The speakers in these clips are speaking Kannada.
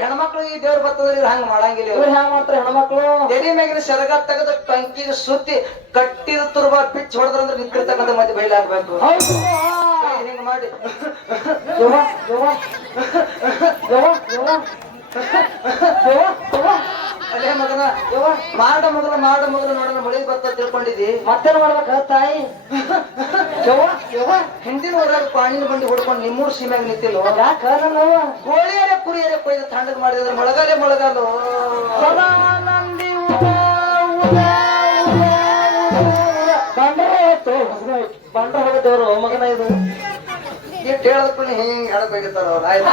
ಹೆಣ್ಮಕ್ಳು ಈ ದೇವ್ರ ಬರ್ತದ ಇವ್ರು ಹಂಗ ಮಾಡಂಗಿಲ್ಲ ಇವ್ರು. ಇವ್ರು ಮಾಡ್ತಾರ ಹೆಣ್ಮಕ್ಳು? ತೆರಿ ಮ್ಯಾಗಿನ ಸೆರಗ ತೆಗೆದು ಟಂಕಿಗೆ ಸುತ್ತಿ ಕಟ್ಟಿದ ತುರ್ಬ ಪಿಚ್ ಹೊಡೆದ್ರಂದ್ರೆ ನಿಂತಿರ್ತಕ್ಕಂಥ ಮತ್ತೆ ಬೈಲಾಗ್ಬೇಕು. ಹಿಂಗ್ ಮಾಡಿ. ಯವ್ವ ಯವ್ವ ಯವ್ವ ಯವ್ವ ಯವ್ವ. ಅಲ್ಲೇ ಮಗನ ಯವ್ವ ಮಾಡ ಮೊದಲು ಮಾಡ ಮೊದಲು ನೋಡೋಣ ಮಳೆ ಬರ್ತಾ ತಿಳ್ಕೊಂಡಿದ್ದಿ. ಮತ್ತೆ ಮಾಡ್ಬೇಕ ತಾಯಿ? ಯವ್ವ ಯವ್ವ ಹಿಂದಿನ ಊರಾಗ ಪಾಣಿನ ಬಂಡಿ ಹೊಡ್ಕೊಂಡು ನಿಮ್ಮೂರ್ ಸೀಮ್ಯಾಗ ನಿಂತಿಲ್ಲ? ಯಾಕ ನನ್ನವ್ವ ಗೋಳಿಯರೆ ಕುರಿಯರೆ ಕೊಯ್ದು ತಣ್ಣಗ್ ಮಾಡಿದ್ರೆ ಮೊಳಗಾಲೆ ಮೊಳಗಾಲು? ನಂದಿ ಬಂಡ್ರ ಆಯ್ತು ಬಂಡ್ರ ಹೋಗಿದ್ದೇವ್ರು ಮಗನ ಇದು. ಇಟ್ಟು ಹೇಳದಕ್ಕೂ ಹಿಂಗ್ ಹೇಳಬೇಕಿರ್ತಾರ ಅವ್ರು. ಆಯ್ತು.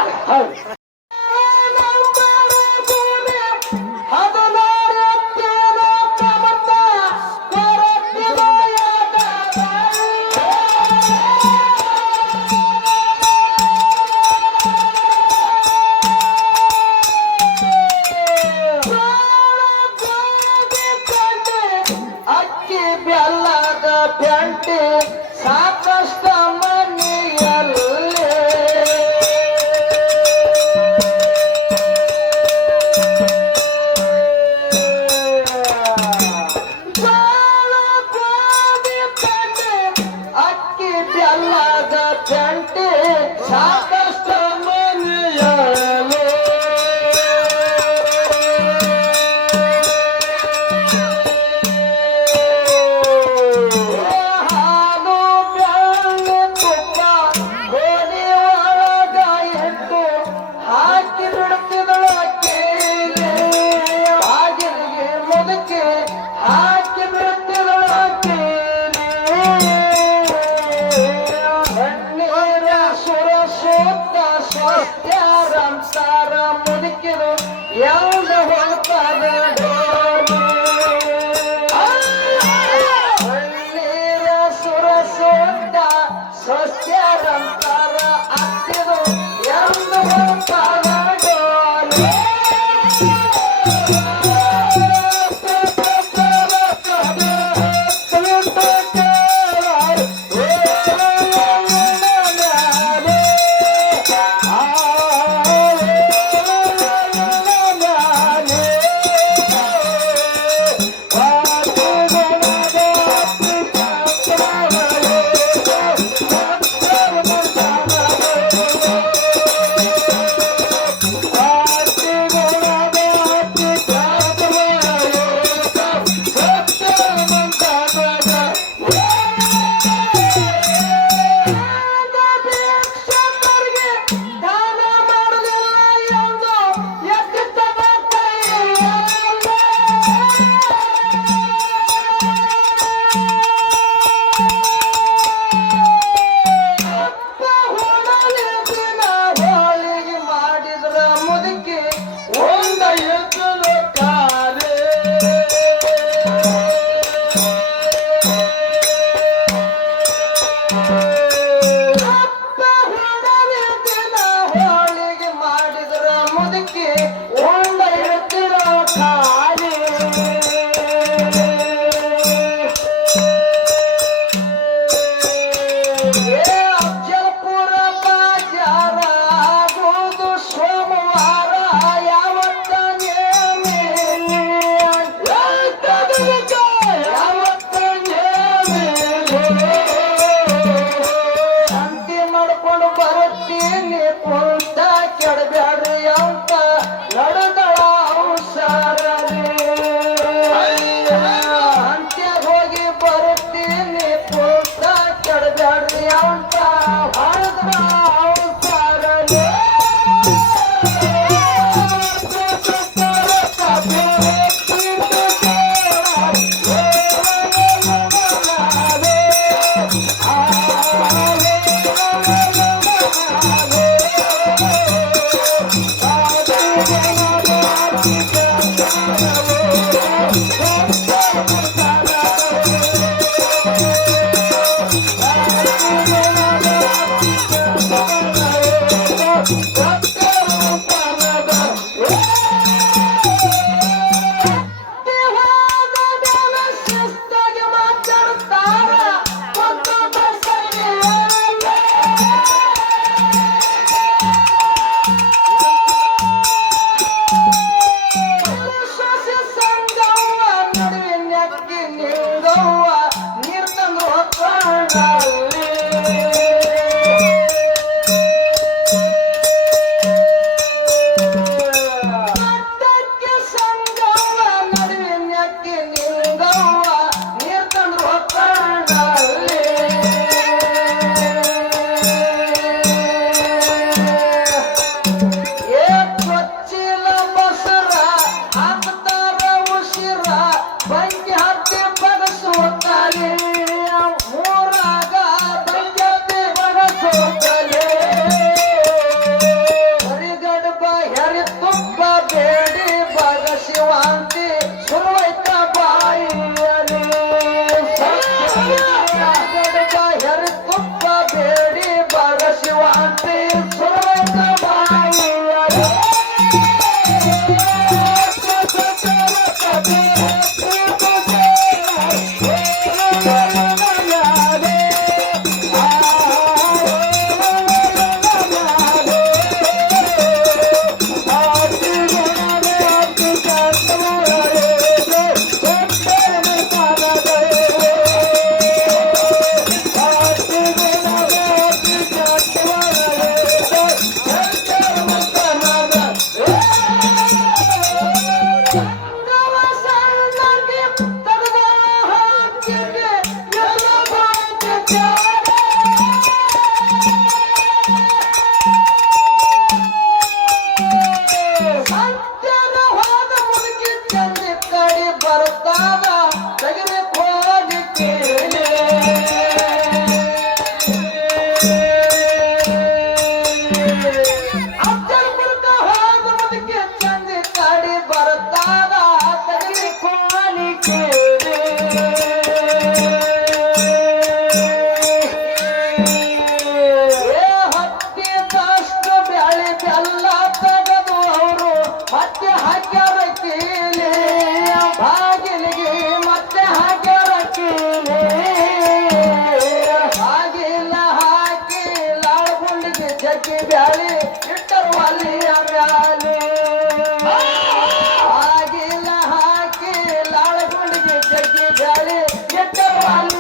ಬ್ಯಾಳಿ ಇಟ್ಟರು ಅಲ್ಲಿಯ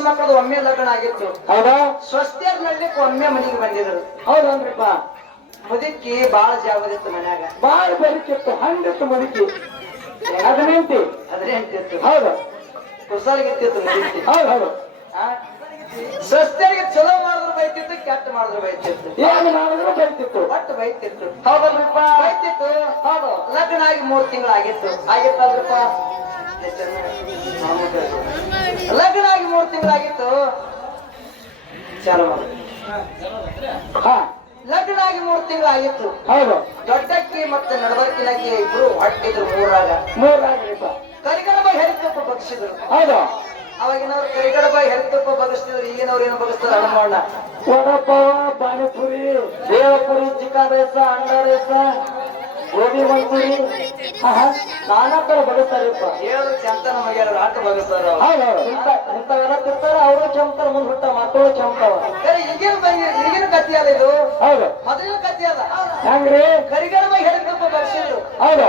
ಮಕ್ಕಳದು ಒಮ್ಮೆ ಲಗ್ನ ಆಗಿತ್ತು. ಹೌದಾ? ಸ್ವಸ್ತಿಯರ್ ನಡ್ಲಿಕ್ಕೆ ಒಮ್ಮೆ ಮನೆಗೆ ಬಂದಿದ್ರು ಹೌದನ್ರಿಪ್ಪ. ಮುದುಕಿ ಬಾಳ ಜಾವದಿತ್ತು ಮನ್ಯಾಗ. ಬಾಳ ಬೆರಿಕಿತ್ತು ಹಂಡಿತ್ತು ಮುದುಕಿ. ಹದಿನೆಂಟು ಅದ್ರೆ ಅಂತಿತ್ತು ಹೌದು. ಕುಸಾಲಿಗಿತ್ತಿತ್ತು ಮುದುಕಿ. ಹೌದು ಹೌದು. ಆ? ಸ್ವಸ್ತಿಯರಿಗೆ ಚಲೋ ಮಾಡಿದ್ರು ಬೈತಿತ್ತು ಕೆಟ್ಟ ಮಾಡಿದ್ರು ಬೈತಿತ್ತು. ಏನು ಮಾಡಿದ್ರು ಬೈತಿತ್ತು? ಒಟ್ಟು ಬೈತಿತ್ತು. ಹೌದಲ್ರಿಪ್ಪ ಬೈತಿತ್ತು. ಹೌದು. ಲಗ್ನ ಆಗಿ ಮೂರ್ ತಿಂಗಳಾಗಿತ್ತು. ಆಗಿತ್ತಲ್ರಿಪ್ಪ? ಲಗ್ನ ಆಗಿ ಮೂರ್ ತಿಂಗಳಾಗಿತ್ತು. ಚಲೋ ಹಾ. ಲಗ್ನ ಆಗಿ ಮೂರ್ ತಿಂಗಳಾಗಿತ್ತು. ಹೌದು. ದೊಡ್ಡಕ್ಕಿ ಮತ್ತೆ ನಡಬರ್ಕಿನಕ್ಕಿ ಇಬ್ರು ಹೊಟ್ಟಿದ್ರು ಮೂರಾಗ. ಮೂರಾಗ ಕರಿಗಡಬ ಹೆರಿತಪ್ಪ ಬಗ್ಸಿದ್ರು ಹೌದು. ಅವಾಗಿನವ್ರು ಕರಿಗಡಬ ಹೆರಿತಪ್ಪ ಬಗಸ್ತಿದ್ರು ಈಗಿನವ್ರು ಏನು ಬಗಸ್ತಾರೆ ಹನುಮಣ್ಣ ವಡಪಾವ ಪಾನಿಪುರಿ ದೇವಪುರಿ ಚಿಕನ್ ರೈಸ ಅಂಡ ರೈಸ ಗೋಬಿ ಮಂಚೂರಿ ಆಹಾ, ನಾನಾ ತರ ಬಡಿಸ್ತಾರಪ್ಪ ಹೇಳು ಚಂತನ ಮಗ್ಯಾರ ಆಟ ಇಂಥವೆಲ್ಲ ತಿಂತಾರ ಅವರು ಚಮತಾರ ಮುಂದ್ ಹುಟ್ಟ ಮಕ್ಕಳು ಚಮತಾವ ಈಗಿನ ಈಗಿನ ಕತ್ತಿ ಅದ ಇದು? ಹೌದು. ಮೊದಲಿನ ಕತ್ತಿ ಅದ ಹೆಂಗ್ರಿ? ಕರಿಗಡಬ ಹೆರಿತಪ್ಪ ಹೌದು.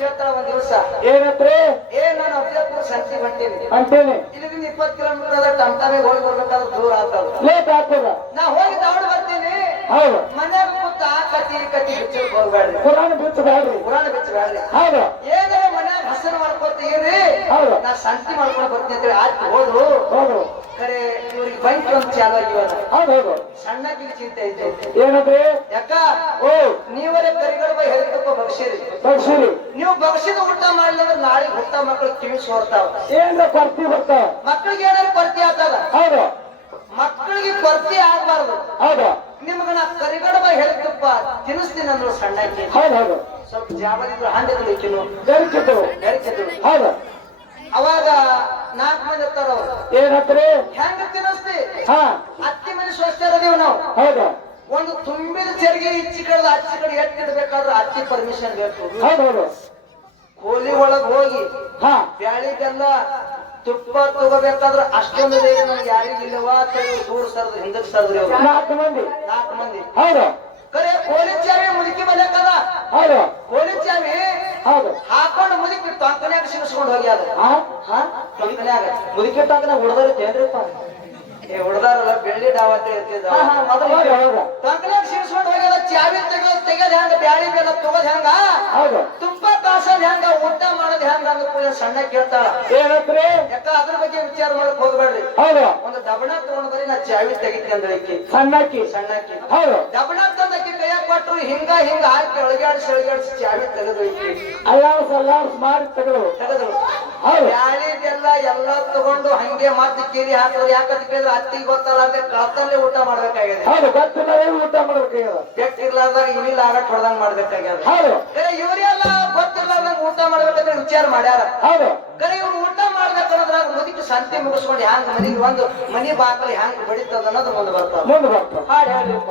ಕೇಳ್ತಾಳ ಒಂದ್ ದಿವಸ. ಏನತ್ರಿ? ಏ ನಾನು ಅಫಜಲ್ಪುರ ಸಂತಿ ಹೊಂಟೀನಿ. ಅಂತೇನಿ. ಇಲ್ಲಿಂದ ಇಪ್ಪತ್ತು ಕಿಲೋಮೀಟರ್ ಅದ ಟಮ್ಟಾಮೆ ಹೋಗಿ ಬರ್ಬೇಕಾದ್ರೆ ದೂರ ಆಗ್ತದ. ಲೇಟ್ ಆಗ್ತದ. ನಾ ಹೋಗಿ ಬರ್ತೀನಿ. ಹೌದು. ಮನ್ಯಾಗ ಕೂತ ಆ ಕತ್ತಿ ಈ ಬಿಚ್ಚಕ್ ಹೋಗ್ಬೇಡ್ರಿ. ಪುರಾಣ ಬಿಟ್ಟು ಬ್ಯಾಡ್ರಿ ಪುರಾಣ ಬಿಚ್ಚಬೇಡ್ರಿ. ಹೌದು. ಏನಾರ ಮನ್ಯಾಗ ಹಸರು ಮಾಡ್ಕೊತೀರಿ? ಹೌದು. ನಾ ಸಂತಿ ಮಾಡ್ಕೊಂಡು ಬರ್ತೀನಿ ಅಂತೇಳಿ ಆಯ್ತು ಹೋದ್ರು. ಹೌದು ಕರೆ ಇವ್ರಿಗೆ ಬೈಕ್ ಒಂದು ಚಾಲು ಆಗಿವಾಗ ಹೌದು. ಹೌದು ಸಣ್ಣಕ್ಕಿಗೆ ಚಿಂತೆ ಐತೆ ಯಾಕ? ಓ. ನೀವರೇ ಕರಿಗಡಬ ಹೆರಿಕಪ್ಪ ಬಗ್ಸಿರಿ ಬಗ್ಸಿರಿ ನೀವು ಬಗ್ಸಿದ ಊಟ ಮಾಡ್ಲಿಲ್ಲ ನಾಳೆ ಹುಟ್ಟ ಮಕ್ಕಳು ಕಿವಿ ಸೋರ್ತಾವ ಏನ್ರ ಕೊರ್ತಿ ಬರ್ತಾವ? ಮಕ್ಕಳಿಗೆ ಏನಾರು ಕೊರತೆ ಆಗ್ತದ? ಹೌದು. ಮಕ್ಕಳಿಗೆ ಕೊರತೆ ಆಗ್ಬಾರ್ದು. ಹೌದು. ನಿಮ್ಗ ನಾ ಕರಿಗಡಬ ಹೇಳ್ತಪ್ಪ ತಿನ್ನಿಸ್ತೀನಿ ಅಂದ್ರು ಸಣ್ಣಕ್ಕೆ ಹೌದು ಹೌದು. ಸ್ವಲ್ಪ ಜಾಬರಿದ್ರು ಬೆರಕಿದ್ರು. ಹೌದು. ಅವಾಗ ನಾಲ್ಕು ಮಂದಿ ಇರ್ತಾರ ಹೆಂಗ ತಿನ್ನಿಸ್ತಿ? ಹಾ. ಅತ್ತಿ ಮನೆ ಸ್ವಚ್ಛರದೀವ್ ನಾವು. ಹೌದು. ಒಂದು ತುಂಬಿದ ಚೆರಿಗೆ ಇಚ್ಚಿ ಕಡೆ ಅಚ್ಚಿ ಕಡೆ ಎತ್ತಿಡ್ಬೇಕಾದ್ರೆ ಅತ್ತಿ ಪರ್ಮಿಷನ್ ಬೇಕು. ಹೌದು ಹೌದು. ಕೋಲಿ ಒಳಗ್ ಹೋಗಿ ಹಾ. ಬ್ಯಾಳಿಗೆಲ್ಲ ತುಪ್ಪ ತಗೋಬೇಕಾದ್ರೆ ಅಷ್ಟೊಂದು ನಮ್ಗೆ ಯಾರಿಗಿಲ್ಲವ ದೂರ ಸರ್ದು ಹಿಂದಕ್ಕೆ ಸರ್ದ್ರಿ ಅವ್ರು. ನಾಲ್ಕು ಮಂದಿ. ನಾಲ್ಕು ಮಂದಿ. ಹೌದು. ಕರೆ ಕೋಲಿ ಚಾವಿ ಮುದುಕಿ ಬಲ್ಲಕದ ಹೌದು. ಕೋಲಿ ಚಾವಿ ಹೌದು. ಹಾಕೊಂಡು ಮುದುಕಿ ಟೊಂಕನ್ಯಾಗ ಸಿಗಿಸ್ಕೊಂಡು ಹೋಗ್ಯಾದ ಟೊಂಕನ್ಯಾಗ. ಮುದುಕಿ ಟೊಂಕನ್ಯಾಗ ಹುಡ್ದಾರ ಏನ್ರಿಪ್ಪ ಏ ಹುಡ್ದಾರಲ್ಲ ಬೆಳ್ಳಿ ಡಾವತ್ತೆ ಹೌದು. ಕಂಕ್ಲೇಟ್ ಸಿಡ್ಸ್ಕೊಂಡು ಹೋಗ್ಯದ ಚಾವಿ ತೆಗೆದು ತೆಗೆದ್ ಹೆಂಗ ಬ್ಯಾಳಿ ಬೆಲ್ಲ ತಗೋದ್ ಹೆಂಗ? ಹೌದು. ತುಪ್ಪ ಕಾಸದ್ ಹೆಂಗ ಊಟ ಮಾಡೋದ್ ಹೆಂಗ ಅಂದ ಕೂಡ ಸಣ್ಣ ಕೇಳ್ತಾಳ. ಏನತ್ರಿ ಯಾಕ ಅದ್ರ ಬಗ್ಗೆ ವಿಚಾರ ಮಾಡಕ್ ಹೋಗ್ಬೇಡ್ರಿ. ಹೌದು. ಒಂದು ದಬಣ ತಗೊಂಡ್ ಬರೀ ನಾ ಚಾವಿ ತೆಗಿತೀನಿ ಅಂದ್ರೆ ಸಣ್ಣಕ್ಕಿ. ಸಣ್ಣಕ್ಕಿ. ಹೌದು. ದಬಣ ತಂದಕ್ಕೆ ಕೈಯಾಗ ಕೊಟ್ರು ಹಿಂಗ ಹಿಂಗ ಹಾಕಿ ಒಳಗಾಡಿಸಿ ಒಳಗಾಡಿಸಿ ಚಾವಿ ತೆಗೆದು ಅಲ್ಲಾಡ್ಸ್ ಅಲ್ಲಾಡ್ಸ್ ಮಾಡಿ ತೆಗೆದು. ತೆಗೆದು. ಹೌದು. ಬ್ಯಾಳಿ ಎಲ್ಲ ತಗೊಂಡು ಹಂಗೆ ಮತ್ತೆ ಕೀರಿ ಹಾಕಿದ್ರು ಯಾಕಂತ ಕೇಳಿದ್ರೆ ಅತ್ತಿಗೆ ಗೊತ್ತಲ್ಲ ಅಂದ್ರೆ ಕಳತಲ್ಲೇ ಊಟ ಮಾಡ್ಬೇಕಾಗಿದೆ. ಹೌದು ಊಟ ಮಾಡ್ಬೇಕಾಗ್ಯದ ಇಲ್ಲಿ ಇರ್ಲಾರ್ದಾಗ ಇವಿಲ್ ಆಗಟ್ ಹೊಡೆದಂಗ್ ಮಾಡ್ಬೇಕಾಗ್ಯದ ಹೌದು. ಇವ್ರೆಲ್ಲ ಗೊತ್ತಿರ್ಲಾರ್ದಂಗ ಊಟ ಮಾಡ್ಬೇಕಂದ್ರೆ ವಿಚಾರ ಮಾಡ್ಯಾರ. ಹೌದು. ಕರೆ ಇವ್ರು ಊಟ ಮಾಡ್ಬೇಕನ್ನೋದ್ರಾಗ ಮುದುಕಿ ಸಂತೆ ಮುಗಿಸ್ಕೊಂಡು ಹ್ಯಾಂಗ ಮನೆಗೆ ಒಂದು ಮನಿ ಬಾಕಲಿ ಹ್ಯಾಂಗ ಬಡಿತದ ಅನ್ನೋದು ಮುಂದೆ ಬರ್ತಾವ. ಮುಂದೆ ಬರ್ತ ಹಾಡು ಹಾಡಿಪ್ಪ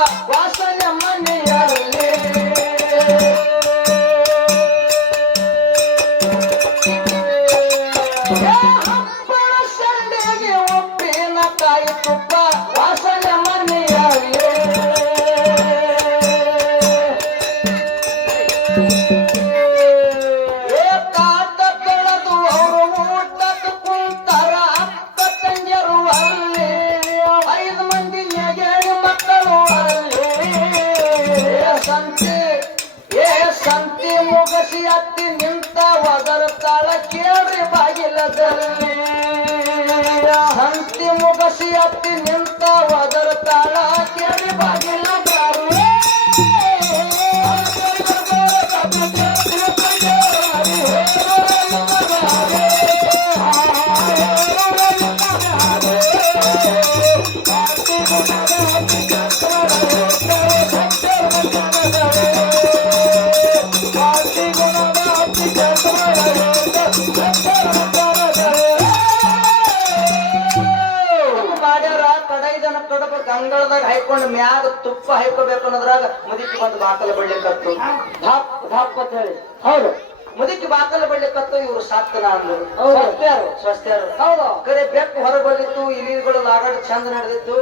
ಕಡಬ ಗಂಗಳದಾಗ ಹಾಯ್ಕೊಂಡು ಮ್ಯಾಗ ತುಪ್ಪ ಹಾಯ್ಕೋಬೇಕು ಅನ್ನೋದ್ರಾಗ ಮುದುಕಿ ಬಂದು ಬಾಕಲ ಬಡ್ಲಿಕ್ಕತ್ತು ಧಾಪ್ ಧಾಪ್ ಅಂತ ಹೇಳಿ. ಹೌದು. ಮುದುಕಿ ಬಾಕಲ ಬಡ್ಲಿಕ್ಕತ್ತು ಇವ್ರು ಸಾಕ್ತನ ಅಂದ್ರು ಸ್ವಸ್ತ್ಯಾರು ಹೌದು. ಕರೆ ಬೆಕ್ಕು ಹೊರಗೆ ಬಂದಿತ್ತು ಇಲಿಗಳು ಲಾಗಾಡ ಚಂದ ನಡೆದಿತ್ತು.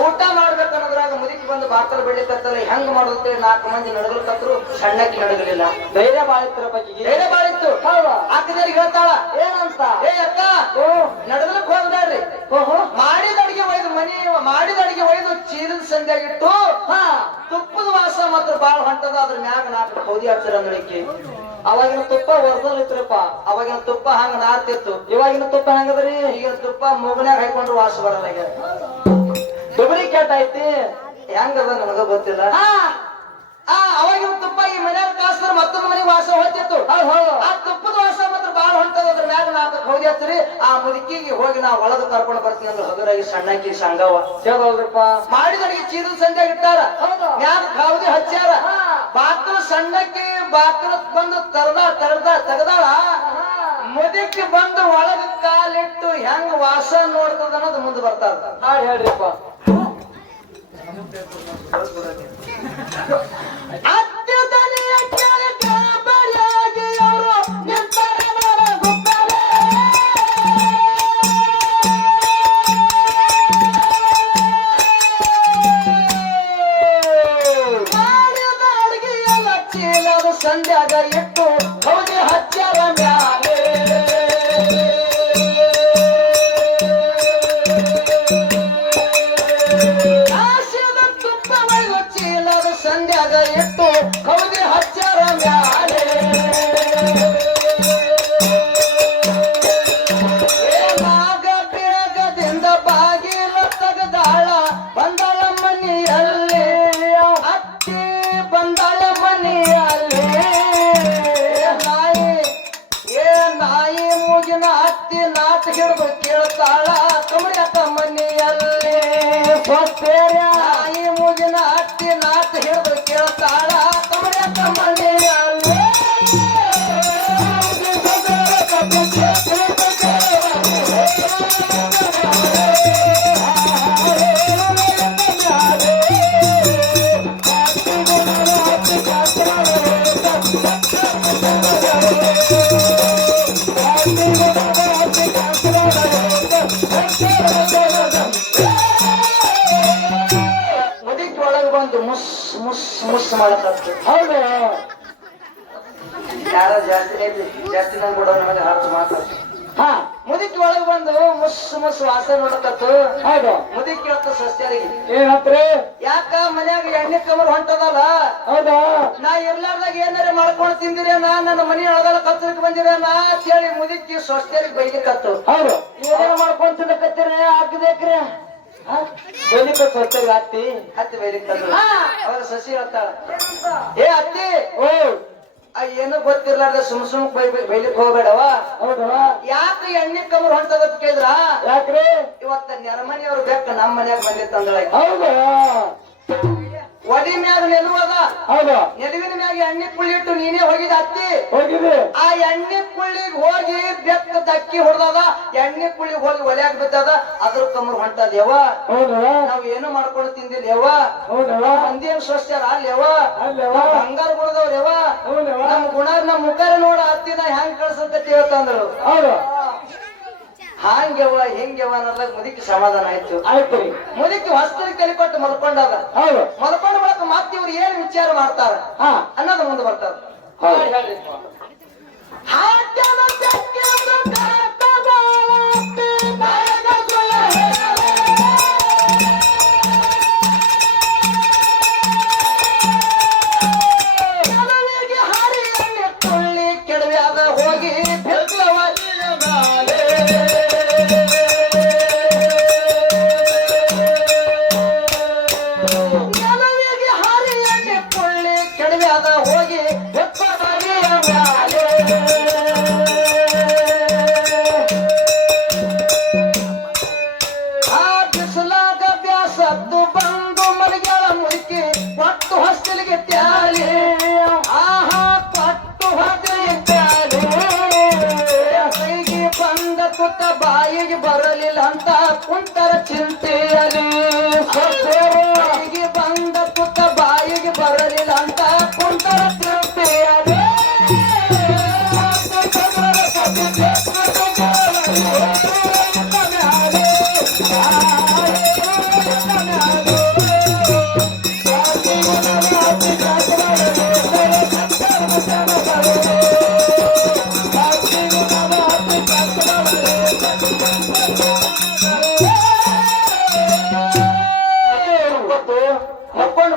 ಊಟ ಮಾಡ್ಬೇಕನ್ನೋದ್ರಾಗ ಮುದುಕಿ ಬಂದು ಬಾಕಲ ಬಡ್ಲಿಕ್ಕತ್ತಲ್ಲ ಹೆಂಗ್ ಮಾಡುತ್ತೆ ನಾಲ್ಕು ಮಂದಿ ನಡಗಲ್ಕತ್ರು ಸಣ್ಣಕ್ಕೆ ನಡಗಲಿಲ್ಲ ಧೈರ್ಯ ಬಾಳಿತ್ತರ ಬಗ್ಗೆ ಧೈರ್ಯ ಬಾಳಿತ್ತು. ಹೌದು. ಆಕಿದರಿಗೆ ಹೇಳ್ತಾಳ ಏನಂತ? ಏ ಅಕ್ಕ ಓ ನಡಗಲಕ್ ಹೋಗ್ಬೇಡ್ರಿ ಓಹೋ ಮಾಡಿದ ಅಡಿಗೆ ಒಯ್ದು ಮನಿ ಮಾಡಿದ ಅಡಿಗೆ ಒಯ್ದು ಹಾ ತುಪ್ಪದ ವಾಸ ಮಾತ್ರ ಬಾಳ ಹೊಂಟದ ಅದ್ರ ಮ್ಯಾಗ ನಾಲ್ಕು ಹಚ್ಚರ ಅಂದ್ರಿಕಿ ಅವಾಗಿನ ತುಪ್ಪ ವರ್ಸಲ್ ಇತ್ರಪ್ಪ ಅವಾಗಿನ ತುಪ್ಪ ಹಂಗ ನಾರ್ತಿತ್ತು. ಇವಾಗಿನ ತುಪ್ಪ ಹಂಗದ್ರಿ? ಈಗಿನ ತುಪ್ಪ ಮೂಗನ್ಯಾಗ ಹಾಕೊಂಡ್ರು ವಾಸ ಬರಲ್ಲ ಈಗ. ಡೂಪ್ಲಿಕೇಟ್ ಐತಿ. ಹೆಂಗದ ನನಗ ಗೊತ್ತಿಲ್ಲ. ಅವಾಗಿನ ತುಪ್ಪ ಈ ಮನ್ಯಾಗ ಕಾಸ್ತಾರ ಮತ್ತೊಂದು ಮನೆ ವಾಸ ಹೋಗ್ತಿತ್ತು. ಹೌದು ಹೌದು. ಆ ತುಪ್ಪದ ವಾಸ ಕೌದಿ ಹಚ್ಚರಿ ಆ ಮುದುಕಿಗೆ ಹೋಗಿ ನಾ ಒಳಗ ಕರ್ಕೊಂಡು ಬರ್ತೀನಿ ಅಂದ್ರೆ. ಹಗುರಾಗಿ ಸಣ್ಣಕ್ಕಿ ಸಂಗವ ಕೇಳಲ್ರಿಪ್ಪ ಮಾಡಿದ ಚೀರ ಸಂಜೆ ಸಂಧ್ಯಾಗ ಇಟ್ಟಾರ. ಹೌದು. ಕಾವದಿ ಹಚ್ಚಾರ. ಬಾಕಲು ಸಣ್ಣಕ್ಕೆ ಬಾಕಲು ಬಂದು ತರದ ತರದ ತೆಗದಾಳ. ಮುದಕ್ಕೆ ಬಂದು ಒಳಗ ಕಾಲಿಟ್ಟು ಹೆಂಗ್ ವಾಸ ನೋಡ್ತದ ಅನ್ನೋದು ಮುಂದೆ ಬರ್ತಾರ. ಹಾಡ್ ಹೇಳ್ರಿಪ್ಪ. ಹಿಡಿದು ಕೇಳ್ತಾಳ ಕಮರ್ಯಾಕ ಮನೆಯಲ್ಲಿ ಸ್ವಸ್ಥೇರ ಮಾಡಕತ್ತು ಹೌದು. ಯಾರ ಜಾಸ್ತಿ ಜಾಸ್ತಿ ನಂಗೆ ಕೂಡ ನಮಗೆ ಮಾತಾಡ್ತು ಹಾ ಮುದಿಕ್ ಒಳಗೆ ಬಂದು ಮುಸ್ ಮುಸ್ ವಾಸನೆ ನೋಡಕತ್ತು ಹೌದು. ಮುದಿಕ್ ಕೇಳ್ತ ಸಸ್ಯರಿಗೆ. ಏನಂತ್ರಿ ಯಾಕ ಮನ್ಯಾಗ ಎಣ್ಣೆ ಕಮರ್ ಹೊಂಟದಲ್ಲ? ಹೌದಾ. ನಾ ಇರ್ಲಾರ್ದಾಗ ಏನಾರ ಮಾಡ್ಕೊಂಡು ತಿಂದಿರೇನ ನನ್ನ ಮನೆ ಒಳಗಲ್ಲ ಕತ್ತರಕ್ಕೆ ಬಂದಿರೇನ ಅಂತೇಳಿ ಮುದಿಕ್ಕಿ ಸ್ವಸ್ಥರಿಗೆ ಬೈಲಿಕತ್ತು ಹೌದು. ಏನೇನು ಮಾಡ್ಕೊಂಡು ತಿನ್ನಕತ್ತೀರಿ? ಹಾಕಿದೇಕ್ರಿ ಬೈಲಿಕ್ಕೆ ಅತ್ತಿ ಅತ್ತಿ ಹತ್ತಿ ಬೈಲಿಕತ್ತು ಅವ್ರ ಸಸಿ ಹೇಳ್ತಾಳ. ಏ ಅತ್ತಿ! ಓ! ಆ ಏನು ಗೊತ್ತಿರ್ಲಾರ್ದ ಸುಮ್ ಸುಮ್ ಬೈ ಬೈಲಿಕ್ ಹೋಗ್ಬೇಡವ? ಹೌದಾ? ಯಾಕೆ ಎಣ್ಣೆ ಕಮರ್ ಹೊಂಟದ ಅಂತ ಕೇಳಿದ್ರ? ಯಾಕ್ರಿ? ಇವತ್ತ ನೆರಮನೆಯವ್ರ ಬೆಕ್ಕ ನಮ್ಮ ಮನ್ಯಾಗ ಬಂದಿತ್ತಂದ್ರ ಹೌದಾ? ಒಡಿ ಮ್ಯಾಗ ನೆಲುವದ ಹೌದು. ನೆಲುವಿನ ಮ್ಯಾಗ ಎಣ್ಣೆ ಕುಳ್ಳಿ ಇಟ್ಟು ನೀನೇ ಹೋಗಿದ ಅತ್ತಿ? ಹೋಗಿದೆ ಆ ಎಣ್ಣೆ ಕುಳ್ಳಿಗ್ ಹೋಗಿ ಬೆಕ್ಕ ದಕ್ಕಿ ಹೊಡೆದದ ಎಣ್ಣೆ ಕುಳ್ಳಿಗ್ ಹೋಗಿ ಒಲ್ಯಾಗ ಬಿದ್ದದ ಅದ್ರ ತಮ್ಮ ಹೊಂಟದ ಯವ್ವ ಹೌದಾ. ನಾವ್ ಏನು ಮಾಡ್ಕೊಂಡು ತಿಂದಿಲ್ಲ ಯವ್ವ ಹೌದಾ ಮಂದಿ ಏನ್ ಸ್ವಸ್ಥರ ಅಲ್ಲೇವ? ಬಂಗಾರ ಗುಣದವ್ರ ಯವ್ವ ಹೌದಾ. ನಮ್ ಗುಣ ನಮ್ ಮುಖಾರ ನೋಡ ಅತ್ತಿನ ಹೆಂಗ್ ಕಳ್ಸಂತ ಕೇಳ್ತಂದ್ರು. ಹೌದು. ಹಾಂಗ್ಯವ ಹೆಂಗ್ಯವ ಅನ್ನೋದಾಗ ಮುದುಕಿ ಸಮಾಧಾನ ಆಯ್ತು. ಆಯ್ತು. ರೀ ಮುದುಕಿ ಹೊಸ್ತರಿಗೆ ತಲೆ ಕೊಟ್ಟು ಮಲ್ಕೊಂಡದ ಹೌದು. ಮಲ್ಕೊಂಡ ಬಳಕ ಮತ್ತೆ ಇವ್ರು ಏನ್ ವಿಚಾರ ಮಾಡ್ತಾರ? ಹಾ. ಅನ್ನೋದು ಮುಂದೆ ಬರ್ತಾರ. ಹೇಳ್ರಿ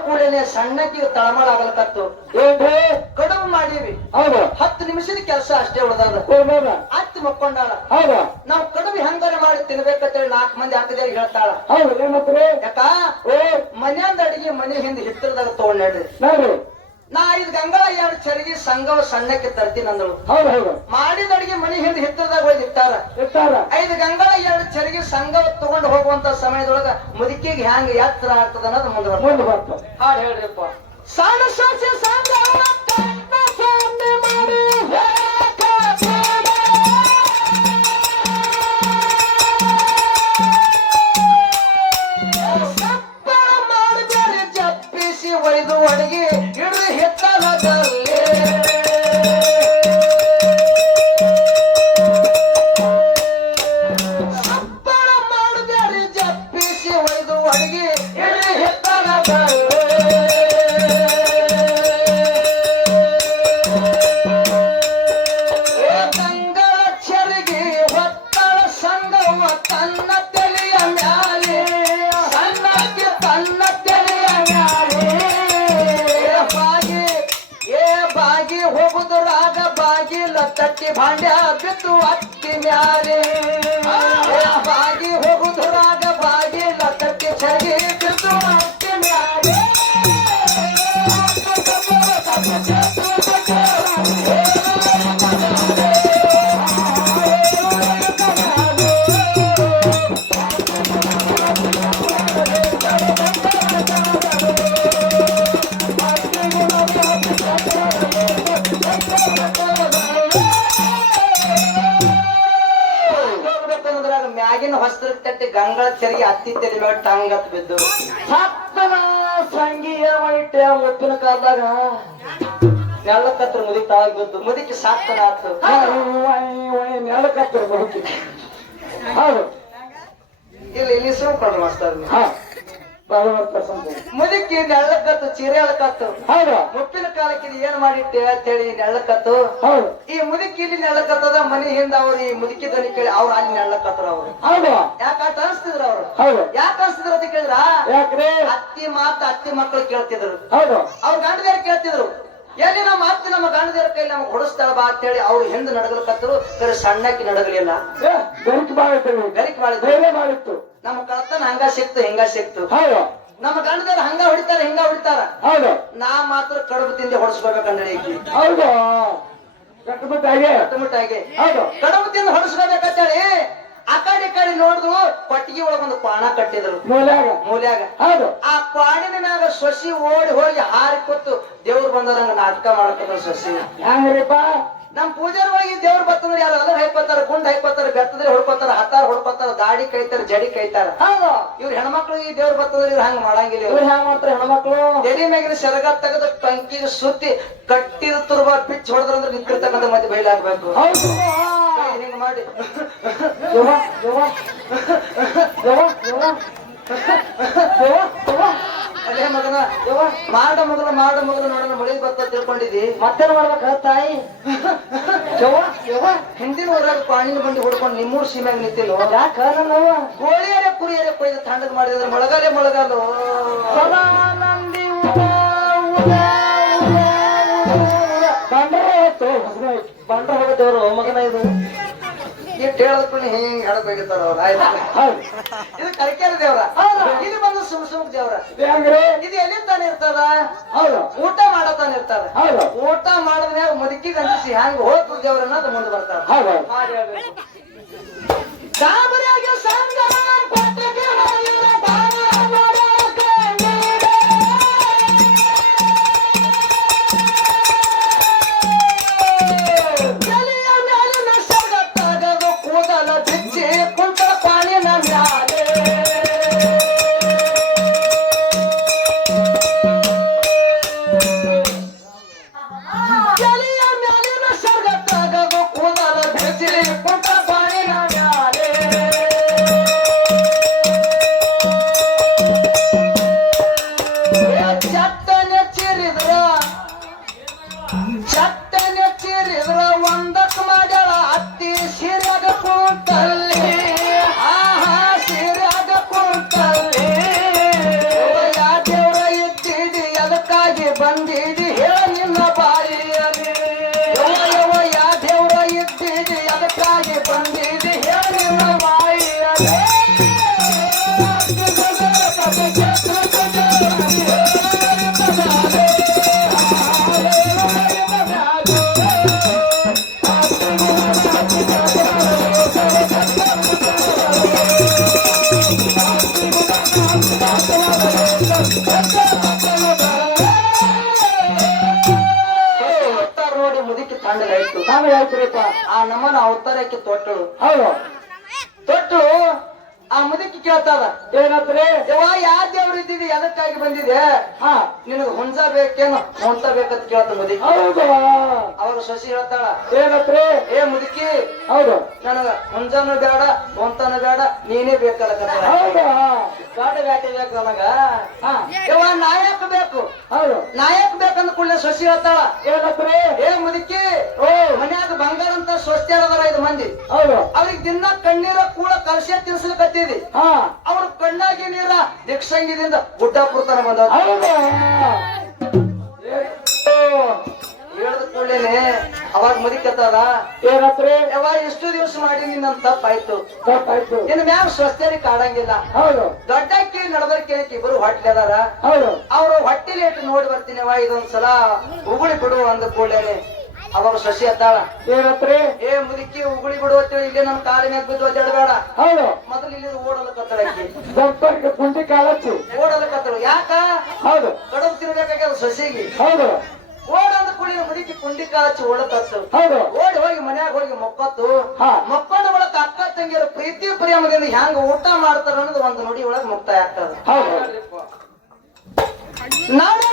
ಕೂಡಲೇ ಸಣ್ಣಕ್ಕೆ ತಳಮಳ ಆಗಲಕತ್ತು. ಏನ್ರಿ? ಕಡುಬು ಮಾಡೀವಿ. ಹೌದು. ಹತ್ತು ನಿಮಿಷದ ಕೆಲಸ ಅಷ್ಟೇ ಉಳ್ದಾದ. ಅತ್ತಿ ಮಕ್ಕೊಂಡಾಳ. ಹೌದು. ನಾವು ಕಡುಬು ಹೆಂಗಾರ ಮಾಡಿ ತಿನ್ಬೇಕಂತೇಳಿ ನಾಲ್ಕು ಮಂದಿ ಹಾಕಿದಾಗ ಹೇಳ್ತಾಳ. ಹೌದು ಯಾಕ? ಓ ಮನ್ಯಾಂದ ಅಡಿಗೆ ಮನೆ ಹಿಂದೆ ಹಿತ್ತರದಾಗ ತಗೊಂಡ್ರಿ ನಾ ಐದು ಗಂಗಳ ಎರಡು ಚರಿಗೆ ಸಂಘವ ಸಣ್ಣಕ್ಕೆ ತರ್ತೀನಿ ಅಂದಳು. ಹೌದು ಹೌದು. ಮಾಡಿದ ಅಡಿಗೆ ಮನೆ ಹಿಂದೆ ಹಿತ್ತದಾಗ ಹೋಗಿ ಇಟ್ಟಾರ. ಇರ್ತಾರ ಐದು ಗಂಗಳ ಎರಡು ಚರಿಗೆ ಸಂಘವ ತಗೊಂಡು ಹೋಗುವಂತ ಸಮಯದೊಳಗ ಮುದುಕಿಗೆ ಹ್ಯಾಂಗ ಯಾತ್ರ ಆಗ್ತದ ಅನ್ನೋದು ಮುಂದೆ ಬರ್ತದೆ. ಹಾಡು ಹೇಳ್ರಿಪ್ಪ ಸಣ್ಣ ಸಾಧ್ಯ ಸಂಘವ ಗಂಗಳ ತೆರಿಗೆ ಹತ್ತಿ ತೆರಿ ಮೇಲೆ ಟಂಗತ್ ಬಿದ್ದು. ಸತ್ತನ ಸಂಗೀಯ ಮೈಟ್ಯ ಮುತ್ತಿನ ಕಾಲದಾಗ. ನೆಲಕತ್ರ ಮುದಿಕ್ ತಾವಾಗ ಬಿದ್ದು. ಮುದಿಕಿ ಸಾಕ್ತನ ಆತು. ನೆಲಕತ್ರ ಮುದುಕಿ. ಹೌದು. ಇಲ್ಲಿ ಇಲ್ಲಿ ಸುಮ್ಕೊಂಡು ಮಾಸ್ತರ್. ಹಾ. ಮುದುಕಿ ನೆಳ್ಳಕತ್ತು ಚೀರೆ ಅಳಕತ್ತು ಹೌದು. ಮುಪ್ಪಿನ ಕಾಲಕ್ಕೆ ಇದು ಏನ್ ಮಾಡಿಟ್ಟೆ ಅಂತೇಳಿ ನೆಳ್ಳಕತ್ತು ಹೌದು. ಈ ಮುದುಕಿ ಇಲ್ಲಿ ನೆಳ್ಳಕತ್ತದ ಮನಿ ಹಿಂದ ಅವ್ರು ಈ ಮುದುಕಿ ದನಿ ಕೇಳಿ ಅವ್ರು ಅಲ್ಲಿ ನೆಳ್ಳಕತ್ರ ಅವ್ರು. ಹೌದು. ಯಾಕ ಅನ್ಸ್ತಿದ್ರ ಅವ್ರು? ಹೌದು. ಯಾಕೆ ಅನ್ಸ್ತಿದ್ರ ಅಂತ ಕೇಳಿದ್ರ? ಯಾಕ್ರಿ? ಅತ್ತಿ ಮಾತ ಅತ್ತಿ ಮಕ್ಕಳು ಕೇಳ್ತಿದ್ರು. ಹೌದು. ಅವ್ರ ಗಂಡದೇರ್ ಕೇಳ್ತಿದ್ರು. ಎಲ್ಲಿ ನಮ್ಮ ಅತ್ತಿ ನಮ್ಮ ಗಂಡದೇರ ಕೈ ನಮ್ಗೆ ಹೊಡಿಸ್ತಾಳ ಬಾ ಅಂತೇಳಿ ಅವ್ರು ಹಿಂದ್ ನಡಗಲ್ಕತ್ತರು ಕತ್ತರು ಸಣ್ಣಕ್ಕೆ ನಡಗಲಿಲ್ಲ. ಗರಿಕ್ ಮಾಡಿದ್ರು ಗರಿಕ್ ಮಾಡಿದ್ರು ಮಾಡಿತ್ತು ನಮ್ಮ ಕಳತನ ಹಂಗ ಸಿಕ್ತು ಹಿಂಗ ಸಿಕ್ತು. ಹೌದು. ನಮ್ಮ ಗಂಡದೇರ ಹಂಗ ಹೊಡಿತಾರ ಹಿಂಗ ಹೊಡಿತಾರ. ಹೌದು. ನಾ ಮಾತ್ರ ಕಡುಬು ತಿಂದೆ ಹೊಡಿಸ್ಕೋಬೇಕಂದ್ರೆ ಈಕಿ ಹೌದು. ಕಟ್ಟುಮುಟ್ಟಾಗೆ ಕಟ್ಟುಮುಟ್ಟಾಗೆ ಹೌದು. ಕಡುಬು ತಿಂದು ಹೊಡಿಸ್ಬೇಕಂತೇಳಿ ಆ ಕಡೆ ಕಡೆ ನೋಡಿದ್ರು ಕೊಟ್ಟಿಗೆ ಒಳಗ ಒಂದು ಪಾಣ ಕಟ್ಟಿದ್ರು. ಮೂಲ್ಯಾಗ. ಮೂಲ್ಯಾಗ. ಹೌದು. ಆ ಪಾಣಿನಾಗ ಸೊಸಿ ಓಡಿ ಹೋಗಿ ಹಾರಿ ಕೊತ್ತು ದೇವ್ರು ಬಂದರಂಗ ನಾಟಕ ಮಾಡ್ತದ ಸೊಸಿ. ಹೆಂಗ್ರಿಪ್ಪ ನಮ್ ಪೂಜಾರ ಒಳಗೆ ದೇವ್ರು ಬರ್ತಂದ್ರೆ ಯಾರು? ಅದ್ರ ಹೈಪತ್ತಾರ ಗುಂಡ್ ಹೈಪತ್ತಾರ ಬೆತ್ತದ್ರೆ ಹೊಡ್ಕೊತಾರ ಹತ್ತಾರ ಹೊಡ್ಕೊತಾರ ದಾಡಿ ಕೈತಾರ ಜಡಿ ಕೈತಾರ. ಹೌದು. ಹೆಣ್ಮಕ್ಳು ಈ ದೇವ್ರು ಬರ್ತಂದ್ರೆ ಇವ್ರು ಹಂಗ ಮಾಡಂಗಿಲ್ಲ ಇವ್ರು. ಇವ್ರು ಹ್ಯಾಂಗ ಮಾಡ್ತಾರೆ ಹೆಣ್ಮಕ್ಳು? ಎಲೆ ಮ್ಯಾಗಿನ ಸೆರಗ ತೆಗೆದು ಟಂಕಿಗೆ ಸುತ್ತಿ ಕಟ್ಟಿದ ತುರ್ಬ ಪಿಚ್ ಹೊಡೆದ್ರಂದ್ರೆ ನಿಂತಿರ್ತಕ್ಕಂಥ ಮತ್ತೆ ಬೈಲಾಗ್ಬೇಕು. ಹೌದು. ಹಿಂಗ ಮಾಡಿ. ಅದೇ ಮಗನ ಯವ್ವ. ಮಾಡ ಮಗನ ಮಾಡ ಮಗನ ನೋಡೋಣ ಮಳಿ ಬರ್ತ ತಿಳ್ಕೊಂಡಿದ್ದಿ. ಮತ್ತೇನ್ ಮಾಡ್ಬೇಕ ತಾಯಿ? ಯವ್ವ, ಯವ್ವ. ಹಿಂದಿನ ಊರಾಗ ಪಾಣಿನ ಬಂಡಿ ಹೊಡ್ಕೊಂಡು ನಿಮ್ಮೂರ್ ಸೀಮ್ಯಾಗ ನಿಂತಿಲ್ಲ ಯಾಕ? ನನ್ನವ್ವ ಕುರಿಯರೇ ಕುರಿಯರೆ ಕೊಯ್ದು ಮಾಡಿದ್ರ ಮಾಡಿದ್ರೆ ಮೊಳಗಾಲೆ ಮೊಳಗಾಲು. ಉದ, ಉದ. ಬಂಡ್ರ ಹೋಯ್ತು. ಹೊಸನೇ ಬಂಡ್ರ ಮಗನ ಇದು? ಇಟ್ಟು ಹೇಳದ್ಕೊಂಡು ಹಿಂಗ್ ಹೋಗಿರ್ತಾರ ಅವ್ರ. ಆಯ್ತು. ಇದು ಕರಿಕೆರ ದೇವ್ರ. ಇದು ಬಂದು ಸುಮ್ ಸುಮ್ ದೇವ್ರ. ಇದು ಹೆಂಗ್ರಿ? ಇದು ಎಲ್ಲಿ ತಾನೇ ಇರ್ತದ? ಹೌದು. ಊಟ ಮಾಡತಾನೆ ಇರ್ತಾರ ಹೌದು. ಊಟ ಮಾಡಿದ್ರೆ ಮುದುಕಿ ಕಂಡಿಸಿ ಹ್ಯಾಂಗ ಹೋದ್ರು ದೇವ್ರ ಅನ್ನೋದು ಮುಂದೆ ಬರ್ತಾರ. ಹೌದು. ಗಾಬರಿಯಾಗಿ ಸಂಗಮ ಬಂದಿದಿ ಆ ನಮ್ಮನ ಅವತಾರಕ್ಕೆ ತೊಟ್ಟಳು. ಹೌದು. ತೊಟ್ಟಳು ಆ ಮುದಕ್ಕೆ ಕೇಳ್ತಾರ ಏನಾದ್ರೆ ಯವ್ವ ಯಾ ದೇವ್ರು ಎದಕ್ಕಾಗಿ ಬಂದಿದೆ ಹಾ. ನಿನಗ ಹುಂಜ ಬೇಕೇನು? ಹೊಂತ ಬೇಕಂತ ಕೇಳ್ತ ಮುದಿ ಹೌದು. ಅವಾಗ ಶಶಿ ಹೇಳ್ತಾಳ ಏನಾದ್ರೆ ಏ ಮುದುಕಿ ಹೌದು. ನನಗ ಮುಂಜಾನು ಬೇಡ ಹೊಂತನು ಬೇಡ ನೀನೇ ಬೇಕಲ್ಲ ಹೌದು. ಗಾಡ ಗಾಟಿ ಬೇಕು ನನಗ. ಹಾ. ಯವ್ವ ನಾಯಕ ಬೇಕು. ಹೌದು. ನಾಯಕ ಬೇಕಂದ ಕೂಡಲೇ ಸೊಸಿ ಹೇಳ್ತಾಳ. ಏನತ್ರಿ ಏ ಮುದುಕಿ ಓ. ಮನ್ಯಾಗ ಬಂಗಾರ ಅಂತ ಸ್ವಸ್ತಿ ಅದಾರ ಐದು ಮಂದಿ. ಹೌದು. ಅವ್ರಿಗೆ ದಿನ ಕಣ್ಣೀರ ಕೂಡ ಕಲಸೆ ತಿನ್ಸ್ಲಿಕತ್ತಿದಿ. ಹಾ. ಅವ್ರ ಕಣ್ಣಾಗಿ ನೀರ ದಿಕ್ಷಂಗಿದಿಂದ ಗುಡ್ಡಾಪುರ ತನ ಬಂದ ಹೌದು ಹೇಳ್ದ ಕೂಡಲೇನೆ ಅವಾಗ ಮದಿಕತ್ತದ ಏನತ್ರಿ? ಯಾವ ಎಷ್ಟು ದಿವಸ ಮಾಡಿ ನಿನ್ನ ತಪ್ಪಾಯ್ತು. ತಪ್ಪಾಯ್ತು. ಇನ್ ಮ್ಯಾಮ್ ಸ್ವಸ್ಥರಿ ಕಾಡಂಗಿಲ್ಲ. ಹೌದು. ದೊಡ್ಡಕ್ಕಿ ನಡಬರ್ಕೆ ಇಬ್ಬರು ಹೊಟ್ಟೆ ಅದಾರ. ಹೌದು. ಅವ್ರು ಹೊಟ್ಟೆಲಿ ಇಟ್ಟು ನೋಡಿ ಬರ್ತೀನಿ ಅವ ಇದೊಂದ್ಸಲ ಉಗುಳಿ ಬಿಡು ಅಂದ ಕೂಡಲೇನೆ ಅವಾಗ ಶಶಿ ಅದ್ದಾಳ ಏನತ್ರಿ? ಏ ಮುದುಕಿ ಉಗುಳಿ ಬಿಡು ಅಂತೇಳಿ ಇಲ್ಲೇ ನಮ್ ಕಾಲಿನ ಬಿದ್ದು ಒದ್ದಾಡಬೇಡ ಹೌದು. ಮೊದಲು ಇಲ್ಲಿ ಓಡಲು ಡಾಕ್ಟರ್ಗೆ ಕುಂಟಿ ಕಾಲಚ್ಚು ಓಡಲು ಯಾಕ? ಹೌದು. ಕಡುಬು ತಿನ್ಬೇಕಾಗ್ಯದ ಸಸಿಗೆ. ಹೌದು. ಕುಳಿ ಮುದುಕಿ ಕುಂಡಿ ಕಾಲಚ್ಚಿ ಓಡತತ್ತು ಹೌದು. ಓಡಿ ಹೋಗಿ ಮನ್ಯಾಗ ಹೋಗಿ ಮಕ್ಕತ್ತು. ಹಾ. ಬಳಕ ಅಕ್ಕ ತಂಗಿಯರ ಪ್ರೀತಿ ಪ್ರೇಮದಿಂದ ಹ್ಯಾಂಗ ಊಟ ಮಾಡ್ತಾರ ಅನ್ನೋದು ಒಂದು ನುಡಿ ಒಳಗ ಮುಕ್ತಾಯ ಆಗ್ತದ. ಹೌದು. ನಾಳೆ